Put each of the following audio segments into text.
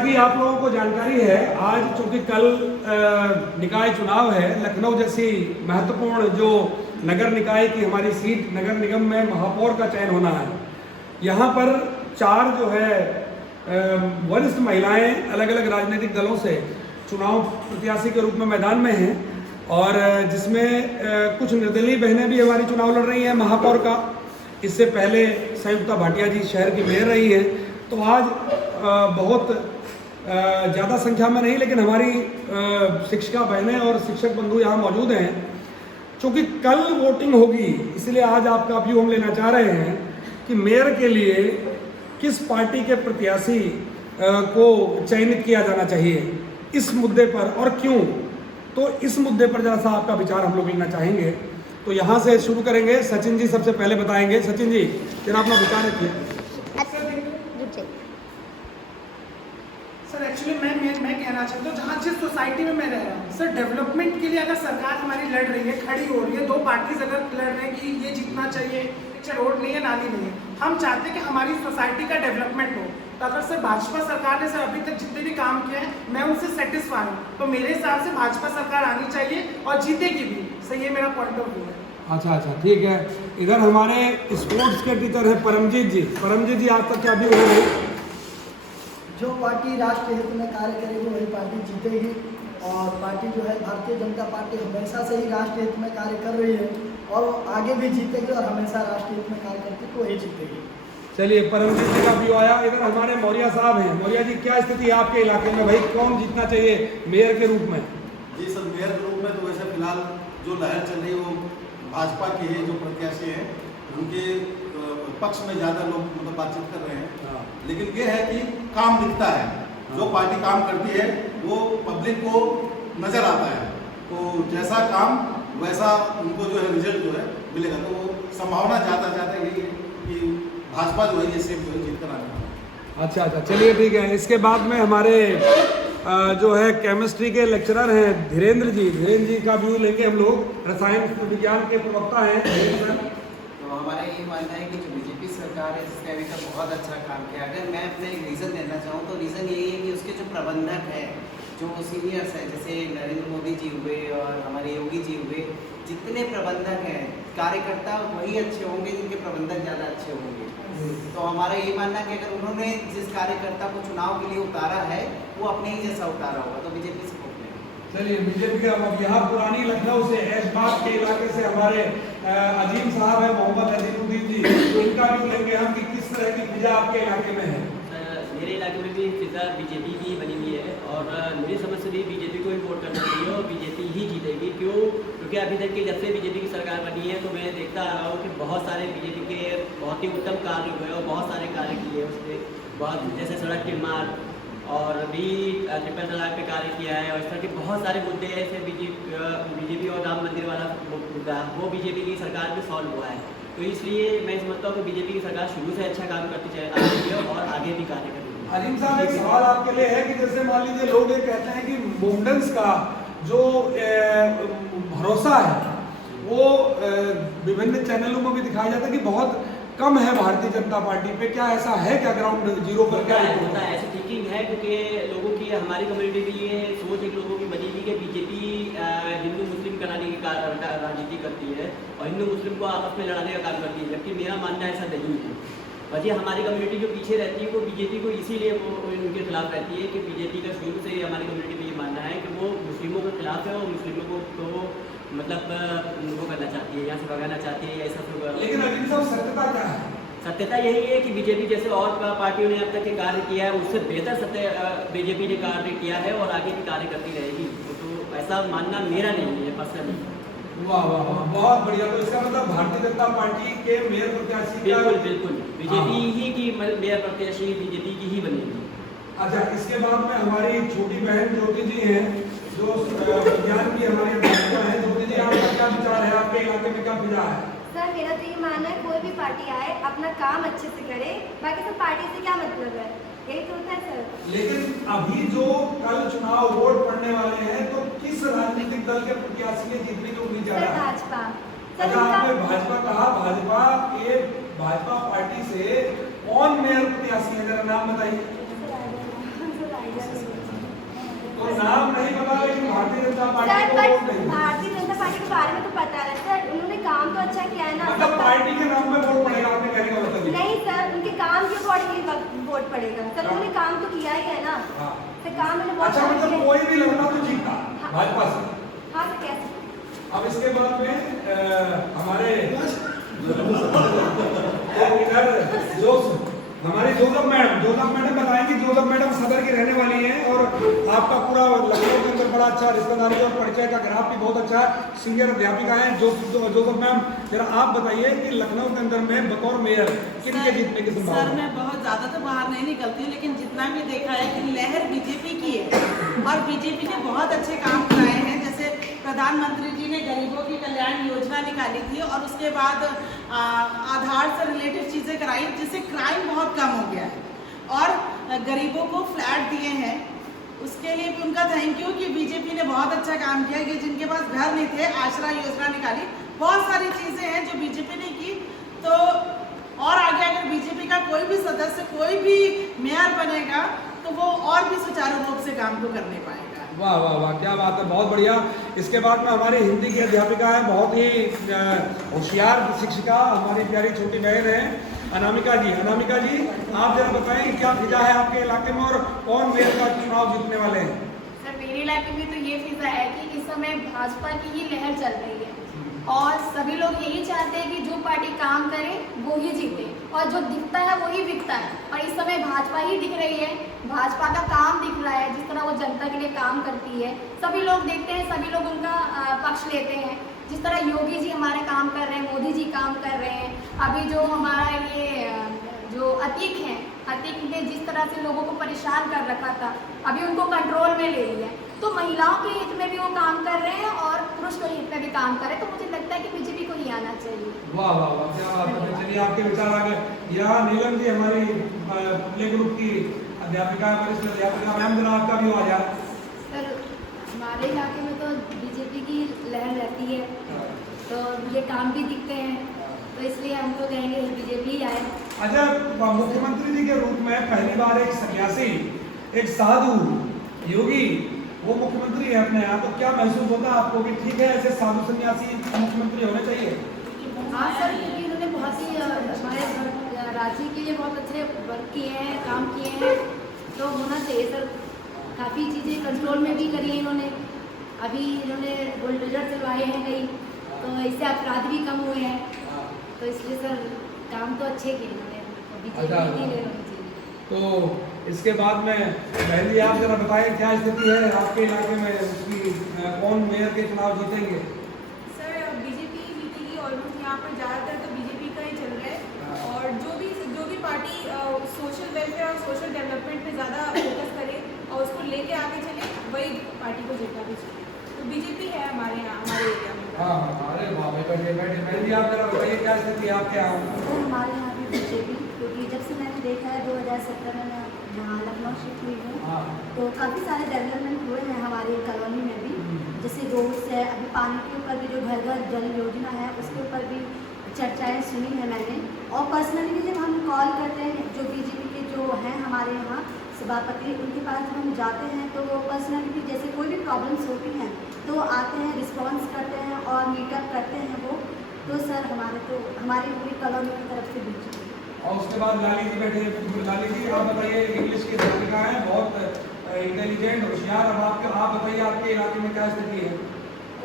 कि आप लोगों को जानकारी है, आज चूंकि कल निकाय चुनाव है, लखनऊ जैसी महत्वपूर्ण जो नगर निकाय की हमारी सीट नगर निगम में महापौर का चयन होना है। यहाँ पर 4 जो है वरिष्ठ महिलाएं अलग अलग राजनीतिक दलों से चुनाव प्रत्याशी के रूप में मैदान में हैं और जिसमें कुछ निर्दलीय बहनें भी हमारी चुनाव लड़ रही हैं महापौर का। इससे पहले संयुक्ता भाटिया जी शहर की मेयर रही हैं। तो आज बहुत ज़्यादा संख्या में नहीं, लेकिन हमारी शिक्षिका बहनें और शिक्षक बंधु यहाँ मौजूद हैं। चूँकि कल वोटिंग होगी, इसलिए आज आपका व्यू हम लेना चाह रहे हैं कि मेयर के लिए किस पार्टी के प्रत्याशी को चयनित किया जाना चाहिए इस मुद्दे पर और क्यों। तो इस मुद्दे पर जरा सा आपका विचार हम लोग लेना चाहेंगे। तो यहाँ से शुरू करेंगे। सचिन जी सबसे पहले बताएंगे। सचिन जी जरा अपना विचार रखिए। सर एक्चुअली मैं कहना चाहता हूँ, जहाँ जिस सोसाइटी में मैं रह रहा हूँ सर, डेवलपमेंट के लिए अगर सरकार हमारी लड़ रही है, खड़ी हो रही है, 2 पार्टीज अगर लड़ रहे हैं कि ये जीतना चाहिए, रोड नहीं है, नाली नहीं है, हम चाहते हैं कि हमारी सोसाइटी का डेवलपमेंट हो। तो अगर सर भाजपा सरकार ने सर अभी तक जितने भी काम किए हैं मैं उनसे सेटिस्फाई हूँ, तो मेरे हिसाब से भाजपा सरकार आनी चाहिए और जीतेगी भी। सर ये मेरा पॉइंट ऑफ व्यू है। अच्छा ठीक है। इधर हमारे स्पोर्ट्स के टीचर हैं परमजीत जी। परमजीत जी आज तक क्या भी हो रही? जो पार्टी राष्ट्र हित में कार्य करेगी वही पार्टी जीतेगी और पार्टी जो है भारतीय जनता पार्टी हमेशा से ही राष्ट्र हित में कार्य कर रही है और वो आगे भी जीतेगी और हमेशा राष्ट्र हित में कार्य करती तो वही जीतेगी। चलिए परमजीत जी का व्यू आया। इधर हमारे मौर्या साहब हैं। मौर्या जी क्या स्थिति है आपके इलाके में, भाई कौन जीतना चाहिए मेयर के रूप में? जी सर, मेयर के रूप में तो वैसे फिलहाल जो लहर चल रही है वो भाजपा के ही जो प्रत्याशी हैं उनके पक्ष में ज़्यादा लोग मतलब बातचीत कर रहे हैं। लेकिन ये है कि काम दिखता है, जो पार्टी काम करती है वो पब्लिक को नज़र आता है, तो जैसा काम वैसा उनको जो है रिजल्ट जो है मिलेगा। तो वो संभावना ज़्यादा यही है कि भाजपा जो है ये सेम जो है जीत कर आने। अच्छा चलिए ठीक है। इसके बाद में हमारे जो है केमिस्ट्री के लेक्चरर हैं धीरेन्द्र जी का व्यू लेंगे हम लोग। रसायन विज्ञान के प्रवक्ता हैं। तो हमारा ये मानना है कि जो बीजेपी सरकार है जिसने अभी तक बहुत अच्छा काम किया। अगर मैं अपना एक रीज़न देना चाहूँ तो रीज़न यही है कि उसके जो प्रबंधक हैं, जो सीनियर्स हैं, जैसे नरेंद्र मोदी जी हुए और हमारे योगी जी हुए, जितने प्रबंधक हैं, कार्यकर्ता वही अच्छे होंगे जिनके प्रबंधक ज़्यादा अच्छे होंगे। तो हमारा ये मानना है कि अगर उन्होंने जिस कार्यकर्ता को चुनाव के लिए उतारा है वो अपने ही जैसा उतारा होगा तो बीजेपी से चलिए बीजेपी के अब यहाँ पुरानी लखनऊ से ऐशबाग के इलाके से हमारे अजीम साहब है, मोहम्मद अजीमुद्दीन जी, तो इनका भी लेंगे हम कि किस तरह की फिजा आपके इलाके में है। मेरे इलाके में भी फिजा बीजेपी की बनी हुई है और मेरी समझ से भी बीजेपी को ही वोट करना चाहिए और बीजेपी ही जीतेगी। क्योंकि अभी तक की जब से बीजेपी की सरकार बनी है तो मैं देखता आ रहा हूँ कि बहुत सारे बीजेपी के बहुत ही उत्तम कार्य हुए और बहुत सारे कार्य किए उसके बहुत, जैसे सड़क निर्माण और भी ट्रिपल तलाक पे कार्य किया है और इस तरह के बहुत सारे मुद्दे ऐसे बीजेपी और राम मंदिर वाला मुद्दा वो बीजेपी की सरकार में सॉल्व हुआ है। तो इसलिए मैं समझता हूँ कि बीजेपी की सरकार शुरू से अच्छा काम करती आ रही है और आगे भी कार्य करेगी। अजीम साहब एक सवाल आपके लिए है कि जैसे मान लीजिए लोग ये कहते हैं कि मोमडन्स का जो भरोसा है वो विभिन्न चैनलों में भी दिखाया जाता है कि बहुत कम है भारतीय जनता पार्टी पे। क्या ऐसा है क्या ग्राउंड जीरो पर? क्या होता है ऐसी थिंकिंग है क्योंकि लोगों की हमारी कम्युनिटी में ये सोच एक लोगों की बनी हुई कि बीजेपी हिंदू मुस्लिम कराने की राजनीति करती है और हिंदू मुस्लिम को आपस में लड़ाने का काम करती है, जबकि मेरा मानना ऐसा नहीं है। वजह हमारी कम्युनिटी जो पीछे रहती है वो बीजेपी को इसीलिए वो उनके खिलाफ रहती है कि बीजेपी का शुरू से हमारी कम्युनिटी में ये मानना है कि वो मुस्लिमों के खिलाफ है और मुस्लिमों को तो मतलब वो करना चाहती है, यहाँ से भगाना चाहती है, ऐसा तो। लेकिन अजीम साहब सत्यता क्या है? सत्यता यही है कि बीजेपी जैसे और पार्टियों ने अब तक के कार्य किया है उससे बेहतर बीजेपी ने कार्य किया है और आगे भी कार्य करती रहेगी। तो ऐसा मानना मेरा नहीं है पर्सनली। वाह बहुत बढ़िया। तो इसका मतलब भारतीय जनता पार्टी के मेयर प्रत्याशी बिल्कुल बीजेपी ही की मेयर प्रत्याशी बीजेपी की ही बनेगी। अच्छा इसके बाद में हमारी छोटी बहन ज्योति जी हैं जो विज्ञान की हमारी अध्यापिका है। ज्योति जी आपका क्या विचार है, आपके इलाके में क्या फिजा है? सर मेरा तो ये मानना है कोई भी पार्टी आए अपना काम अच्छे से करे, बाकी सब पार्टी से क्या मतलब है, यही तो होता है सर। लेकिन अभी जो कल चुनाव वोट पड़ने वाले हैं तो किस राजनीतिक दल के प्रत्याशी ने जीतने की उम्मीद ज्यादा है? भाजपा। अच्छा आपने भाजपा कहा, भाजपा पार्टी से कौन मेयर प्रत्याशी है, जरा नाम बताइए। भारतीय जनता पार्टी सर को बट वोट नहीं। भारतीय जनता पार्टी के बारे में तो पता है सर, उन्होंने काम तो अच्छा किया है ना। मतलब पार्टी के नाम में वोट पड़ेगा, आपने कहने का मतलब ये? नहीं सर, उनके काम के अकॉर्डिंगली वोट पड़ेगा सर, उन्होंने काम तो किया ही है ना हाँ। सर, काम उन्होंने बहुत अच्छा, अच्छा मतलब किया है। कोई भी लड़ना तो जीतता हाँ। भाजपा से। हाँ सर, कैसे? अब इसके बाद में हमारे इधर जो हमारी जोधब मैडम बताएंगी। जोधब मैडम सदर की रहने वाली हैं और आपका पूरा लखनऊ के अंदर बड़ा अच्छा रिश्तेदारी और परिचय का ग्राफ भी बहुत अच्छा है। सीनियर अध्यापिका हैं जोधब मैम, जरा आप बताइए कि लखनऊ के अंदर में बतौर मेयर किनके जीतने की सर संभावना है? मैं बहुत ज़्यादा तो बाहर नहीं निकलती हूँ, लेकिन जितना भी देखा है कि लहर बीजेपी की है और बीजेपी ने बहुत अच्छे काम कराए हैं। जैसे प्रधानमंत्री जी ने गरीबों की कल्याण योजना निकाली थी और उसके बाद आधार से रिलेटेड चीज़ें कराई, जिससे क्राइम बहुत कम हो गया है और गरीबों को फ्लैट दिए हैं। उसके लिए भी उनका थैंक यू कि बीजेपी ने बहुत अच्छा काम किया कि जिनके पास घर नहीं थे आश्रय योजना निकाली। बहुत सारी चीज़ें हैं जो बीजेपी ने की। तो और आगे अगर बीजेपी का कोई भी सदस्य कोई भी मेयर बनेगा तो वो और भी सुचारू रूप से काम को करने पाएगा। वाह वाह वाह, क्या बात है, बहुत बढ़िया। इसके बाद में हमारी हिंदी की अध्यापिका है, बहुत ही होशियार शिक्षिका, हमारी प्यारी छोटी बहन है अनामिका जी। अनामिका जी, आप जरा बताएं क्या फिजा है आपके इलाके में और कौन मेयर का चुनाव जीतने वाले हैं? सर मेरे इलाके में तो ये फिजा है कि इस समय भाजपा की ही लहर चल रही है और सभी लोग यही चाहते हैं कि जो पार्टी काम करे वो ही जीते और जो दिखता है वही बिकता है। और इस समय भाजपा ही दिख रही है, भाजपा का काम दिख रहा है, जिस तरह वो जनता के लिए काम करती है सभी लोग देखते हैं, सभी लोग उनका पक्ष लेते हैं। जिस तरह योगी जी हमारे काम कर रहे हैं, मोदी जी काम कर रहे हैं, अभी जो हमारा ये जो अतीक है, अतीक ने जिस तरह से लोगों को परेशान कर रखा था अभी उनको कंट्रोल में ले लिया है। तो महिलाओं के हित में भी वो काम कर रहे हैं और पुरुष के हित में भी काम कर रहे हैं। तो मुझे लगता है कि बीजेपी को ही आना चाहिए। वाह वाह वाह, क्या बात है। चलिए आपके विचार आ गए। यहाँ नीलम जी हमारी प्ले ग्रुप की अध्यापिका, वरिष्ठ अध्यापिका, मैम जरा आपका भी आ जाए। सर हमारे इलाके में तो बीजेपी की लहर रहती है तो ये काम भी दिखते हैं, तो इसलिए हम तो कहेंगे बीजेपी ही आए। अच्छा, मुख्यमंत्री जी के रूप में पहली बार एक सन्यासी, एक साधु योगी वो मुख्यमंत्री है अपने यहाँ, तो क्या महसूस होता है आपको कि ठीक है ऐसे साधु सन्यासी मुख्यमंत्री होने चाहिए? हाँ सर, क्योंकि उन्होंने बहुत ही हमारे राज्य के लिए बहुत अच्छे वर्क किए हैं, काम किए हैं, तो होना चाहिए सर। काफ़ी चीज़ें कंट्रोल में भी करी हैं इन्होंने। अभी इन्होंने बुलडोजर चलवाए हैं कई, तो इससे अपराध भी कम हुए हैं। तो इसलिए सर काम तो अच्छे किए इन्होंने, बीजेपी की ले होनी चाहिए। तो इसके बाद में पहले आप जरा बताएं क्या स्थिति है आपके इलाके में, उसकी कौन मेयर के चुनाव जीतेंगे? सर बीजेपी जीतेगी ऑलमोस्ट। यहाँ पर ज़्यादातर तो बीजेपी का ही चल रहा है और जो भी पार्टी सोशल वेलफेयर और सोशल डेवलपमेंट पे ज़्यादा फोकस करे और उसको लेके आगे चले वही पार्टी को जीता भी चाहिए। तो बीजेपी है हमारे यहाँ, हमारे एरिया में। हाँ, अरे वाह, बैठिए बहन जी, आप जरा बताइए क्या स्थिति है आपके यहाँ? हमारे यहाँ भी बीजेपी, क्योंकि जब से मैंने देखा है 2017 में मैं यहाँ लखनऊ शिफ्ट हुई हूँ, तो काफ़ी सारे डेवलपमेंट हुए हैं हमारी कॉलोनी में भी। जैसे रोड्स है, अभी पानी के ऊपर भी जो घर घर जल योजना है उसके ऊपर भी चर्चाएं सुनी है मैंने। और पर्सनली भी जब हम कॉल करते हैं जो बीजेपी के जो हैं हमारे यहाँ सभापति, उनके पास जब हम जाते हैं तो वो पर्सनली भी जैसे कोई भी प्रॉब्लम्स होती हैं तो आते हैं, रिस्पॉन्स करते हैं और मीटअप करते हैं वो। तो सर हमारी पूरी कॉलोनी की तरफ से बीजेपी। और उसके बाद लाली जी बैठे हैं। लाली जी, आप बताइए, इंग्लिश की अध्यापिका है, बहुत इंटेलिजेंट, होशियार। अब आप बताइए आपके इलाके में क्या स्थिति है?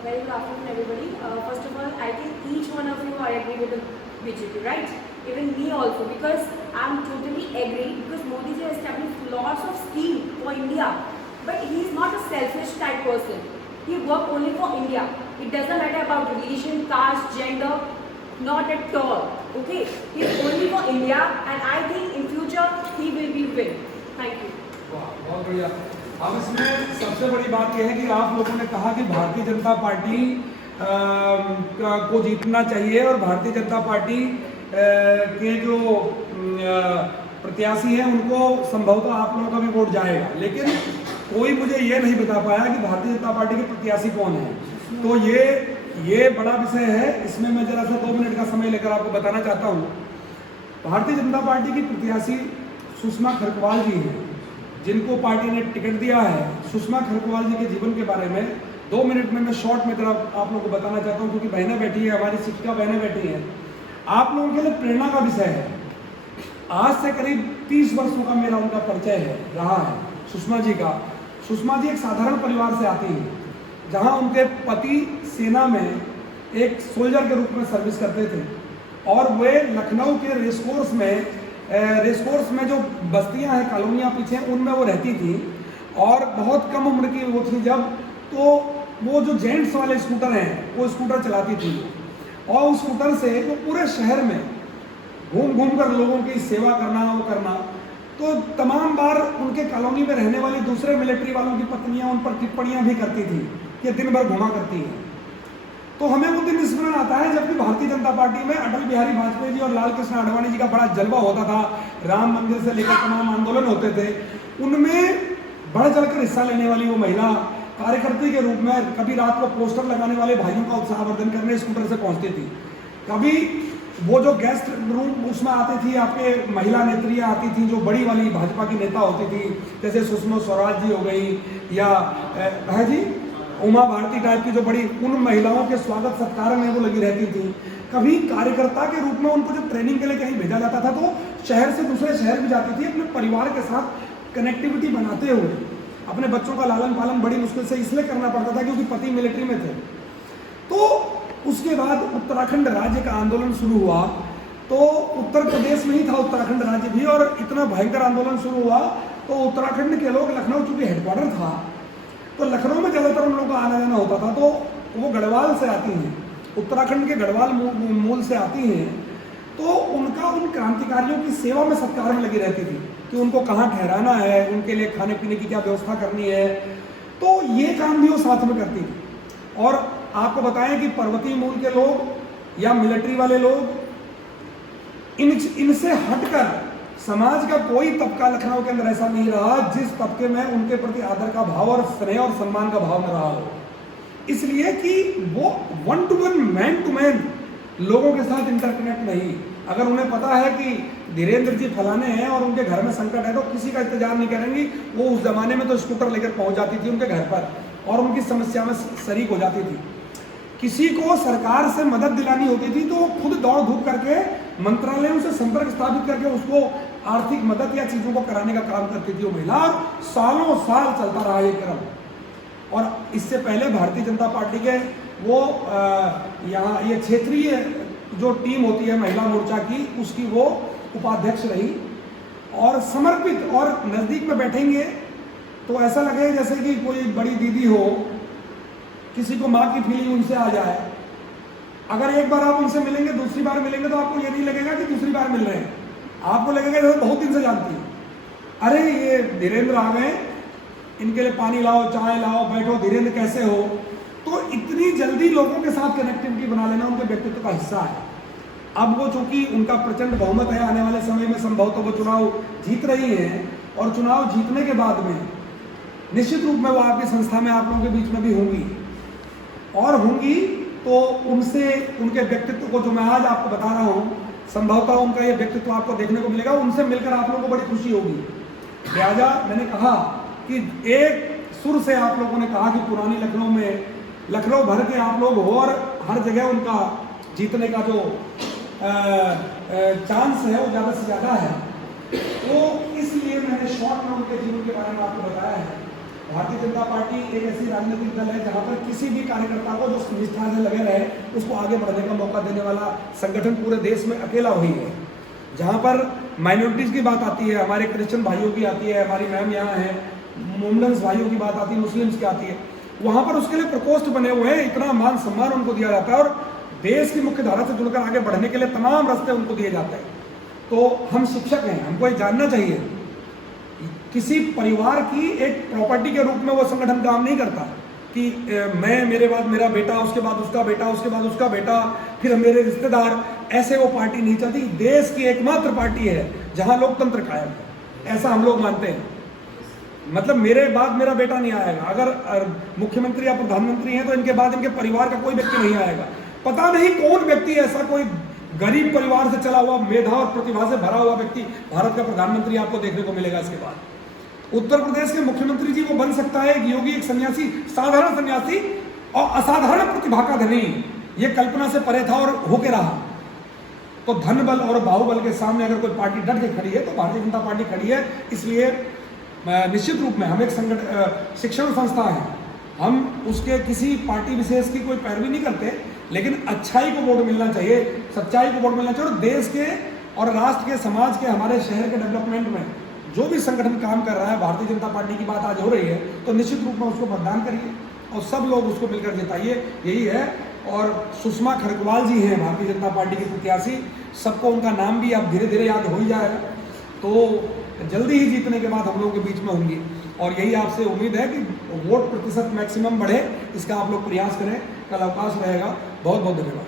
Very good afternoon, everybody. First of all, I think each one of you are agree with the BJP, right? Even me also, because I'm totally agree. Because Modi ji has established lots of schemes for India, but he is not a selfish type person. He work only for India. It doesn't matter about religion, caste, gender, not at all. Okay, he is only for India, and I think in future he will be win. Thank you. वाह, बहुत बढ़िया। अब इसमें सबसे बड़ी बात यह है कि आप लोगों ने कहा कि भारतीय जनता पार्टी को जीतना चाहिए और भारतीय जनता पार्टी के जो प्रत्याशी हैं उनको संभवतः आप लोगों का भी वोट जाएगा, लेकिन कोई मुझे ये नहीं बता पाया कि भारतीय जनता पार्टी के प्रत्याशी कौन है। तो ये बड़ा विषय है, इसमें मैं जरा सा 2 मिनट का समय लेकर आपको बताना चाहता हूँ। भारतीय जनता पार्टी की प्रत्याशी सुषमा खरकवाल जी हैं, जिनको पार्टी ने टिकट दिया है। सुषमा खरकवाल जी के जीवन के बारे में 2 मिनट में मैं शॉर्ट में तरफ आप लोगों को बताना चाहता हूँ, क्योंकि बहनें बैठी है, हमारी शिक्षिका बहनें बैठी हैं, आप लोगों के लिए प्रेरणा का विषय है। आज से करीब 30 वर्षों का मेरा उनका परिचय है रहा है सुषमा जी का। सुषमा जी एक साधारण परिवार से आती हैं, जहाँ उनके पति सेना में एक सोल्जर के रूप में सर्विस करते थे, और वे लखनऊ के रेसकोर्स में जो बस्तियां हैं, कॉलोनियाँ पीछे, उनमें वो रहती थी, और बहुत कम उम्र की वो थी जब, तो वो जो जेंट्स वाले स्कूटर हैं वो स्कूटर चलाती थी, और उस स्कूटर से वो पूरे शहर में घूम कर लोगों की सेवा करना, वो करना। तो तमाम बार उनके कॉलोनी में रहने वाली दूसरे मिलिट्री वालों की पत्नियां उन पर टिप्पणियां भी करती थी कि दिन भर घुमा करती हैं। तो हमें वो दिन स्मरण आता है जबकि भारतीय जनता पार्टी में अटल बिहारी वाजपेयी जी और लाल कृष्ण आडवाणी जी का बड़ा जलवा होता था, राम मंदिर से लेकर तमाम आंदोलन होते थे, उनमें बढ़ चढ़कर हिस्सा लेने वाली वो महिला कार्यकर्ती के रूप में कभी रात को पोस्टर लगाने वाले भाइयों का उत्साहवर्धन करने स्कूटर से पहुंचती थी, कभी वो जो गेस्ट रूम उसमें आती थी, आपके महिला नेत्रियाँ आती थी जो बड़ी वाली भाजपा की नेता होती थी, जैसे सुषमा स्वराज जी हो गई, या है जी उमा भारती टाइप की जो बड़ी, उन महिलाओं के स्वागत सत्कार में वो लगी रहती थी। कभी कार्यकर्ता के रूप में उनको जब ट्रेनिंग के लिए कहीं भेजा जाता था तो शहर से दूसरे शहर भी जाती थी, अपने परिवार के साथ कनेक्टिविटी बनाते हुए। अपने बच्चों का लालन पालन बड़ी मुश्किल से इसलिए करना पड़ता था क्योंकि पति मिलिट्री में थे। तो उसके बाद उत्तराखंड राज्य का आंदोलन शुरू हुआ, तो उत्तर प्रदेश में ही था उत्तराखंड राज्य भी, और इतना भयंकर आंदोलन शुरू हुआ तो उत्तराखंड के लोग, लखनऊ चूंकि हेडक्वार्टर था तो लखनऊ में ज़्यादातर उन लोगों का आना जाना होता था, तो वो गढ़वाल से आती हैं, उत्तराखंड के गढ़वाल मूल से आती हैं, तो उनका उन क्रांतिकारियों की सेवा में सत्कार में लगी रहती थी कि उनको कहाँ ठहराना है, उनके लिए खाने पीने की क्या व्यवस्था करनी है, तो ये काम भी वो साथ में करती थी। और आपको बताएं कि पर्वतीय मूल के लोग या मिलिट्री वाले लोग इनसे हटकर समाज का कोई तबका लखनऊ के अंदर ऐसा नहीं रहा जिस तबके में उनके प्रति आदर का भाव और स्नेह और सम्मान का भाव न रहा हो, इसलिए कि वो 1 to 1 मैन टू मैन लोगों के साथ इंटरकनेक्ट नहीं। अगर उन्हें पता है कि धीरेन्द्र जी फलाने हैं और उनके घर में संकट है तो किसी का इंतजार नहीं करेंगी, वो उस जमाने में तो स्कूटर लेकर पहुंच जाती थी उनके घर पर और उनकी समस्या में शरीक हो जाती थी। किसी को सरकार से मदद दिलानी होती थी तो वो खुद दौड़ धूप करके मंत्रालयों से संपर्क स्थापित करके उसको आर्थिक मदद या चीज़ों को कराने का काम करती थी वो महिला, सालों साल चलता रहा ये क्रम। और इससे पहले भारतीय जनता पार्टी के वो यहाँ ये क्षेत्रीय जो टीम होती है महिला मोर्चा की, उसकी वो उपाध्यक्ष रही, और समर्पित, और नज़दीक में बैठेंगे तो ऐसा लगे जैसे कि कोई बड़ी दीदी हो, किसी को माँ की फीलिंग उनसे आ जाए। अगर एक बार आप उनसे मिलेंगे, दूसरी बार मिलेंगे तो आपको ये नहीं लगेगा कि दूसरी बार मिल रहे हैं, आपको लगेगा जैसे बहुत दिन से जानती है। अरे ये धीरेन्द्र आ गए, इनके लिए पानी लाओ, चाय लाओ, बैठो, धीरेन्द्र कैसे हो। तो इतनी जल्दी लोगों के साथ कनेक्टिविटी बना लेना उनके व्यक्तित्व का हिस्सा है। अब वो चूंकि उनका प्रचंड बहुमत है, आने वाले समय में संभवतः वो चुनाव जीत रही हैं, और चुनाव जीतने के बाद में निश्चित रूप में वो आपकी संस्था में आप लोगों के बीच में भी होंगी, और होंगी तो उनसे, उनके व्यक्तित्व को जो मैं आज आपको बता रहा हूँ, संभवतः उनका ये व्यक्तित्व आपको देखने को मिलेगा, उनसे मिलकर आप लोगों को बड़ी खुशी होगी। लिहाजा मैंने कहा कि एक सुर से आप लोगों ने कहा कि पुरानी लखनऊ में, लखनऊ भर के आप लोग हो और हर जगह उनका जीतने का जो चांस है वो ज़्यादा से ज़्यादा है। तो इसलिए मैंने शॉर्ट में उनके जीवन के बारे में आपको बताया है। भारतीय जनता पार्टी एक ऐसी राजनीतिक दल है जहाँ पर किसी भी कार्यकर्ता को जो निष्ठा से लगे रहे उसको आगे बढ़ने का मौका देने वाला संगठन पूरे देश में अकेला वही है। जहाँ पर माइनॉरिटीज़ की बात आती है, हमारे क्रिश्चियन भाइयों की आती है, हमारी मैम यहाँ है, मुस्लिम्स भाइयों की बात आती है, मुस्लिम्स की आती है, वहाँ पर उसके लिए प्रकोष्ठ बने हुए हैं, इतना मान सम्मान उनको दिया जाता है और देश की मुख्य धारा से जुड़कर आगे बढ़ने के लिए तमाम रास्ते उनको दिए जाते हैं। तो हम शिक्षक हैं, हमको ये जानना चाहिए, किसी परिवार की एक प्रॉपर्टी के रूप में वो संगठन काम नहीं करता कि मैं, मेरे बाद मेरा बेटा, उसके बाद उसका बेटा, उसके बाद उसका बेटा, फिर मेरे रिश्तेदार, ऐसे वो पार्टी नहीं चलती। देश की एकमात्र पार्टी है जहां लोकतंत्र कायम है, ऐसा हम लोग मानते हैं। मतलब मेरे बाद मेरा बेटा नहीं आएगा, अगर मुख्यमंत्री या प्रधानमंत्री हैं तो इनके बाद इनके परिवार का कोई व्यक्ति नहीं आएगा। पता नहीं कौन व्यक्ति ऐसा, कोई गरीब परिवार से चला हुआ, मेधा और प्रतिभा से भरा हुआ व्यक्ति भारत का प्रधानमंत्री आपको देखने को मिलेगा इसके बाद। उत्तर प्रदेश के मुख्यमंत्री जी वो बन सकता है, एक योगी, एक सन्यासी, साधारण सन्यासी और असाधारण प्रतिभा का धनी, ये कल्पना से परे था और होके रहा। तो धन बल और बाहुबल के सामने अगर कोई पार्टी डट के खड़ी है तो भारतीय जनता पार्टी खड़ी है। इसलिए निश्चित रूप में हम एक शिक्षण संस्था है, हम उसके किसी पार्टी विशेष की कोई पैरवी नहीं करते, लेकिन अच्छाई को वोट मिलना चाहिए, सच्चाई को वोट मिलना चाहिए। और देश के और राष्ट्र के, समाज के, हमारे शहर के डेवलपमेंट में जो भी संगठन काम कर रहा है, भारतीय जनता पार्टी की बात आज हो रही है, तो निश्चित रूप में उसको मतदान करिए और सब लोग उसको मिलकर जिताइए, यही है। और सुषमा खरगवाल जी हैं भारतीय जनता पार्टी के प्रत्याशी, सबको उनका नाम भी अब धीरे धीरे याद हो ही जाएगा, तो जल्दी ही जीतने के बाद हम लोगों के बीच में होंगी। और यही आपसे उम्मीद है कि वोट प्रतिशत मैक्सिमम बढ़े, इसका आप लोग प्रयास करें। कल अवकाश रहेगा। बहुत बहुत धन्यवाद।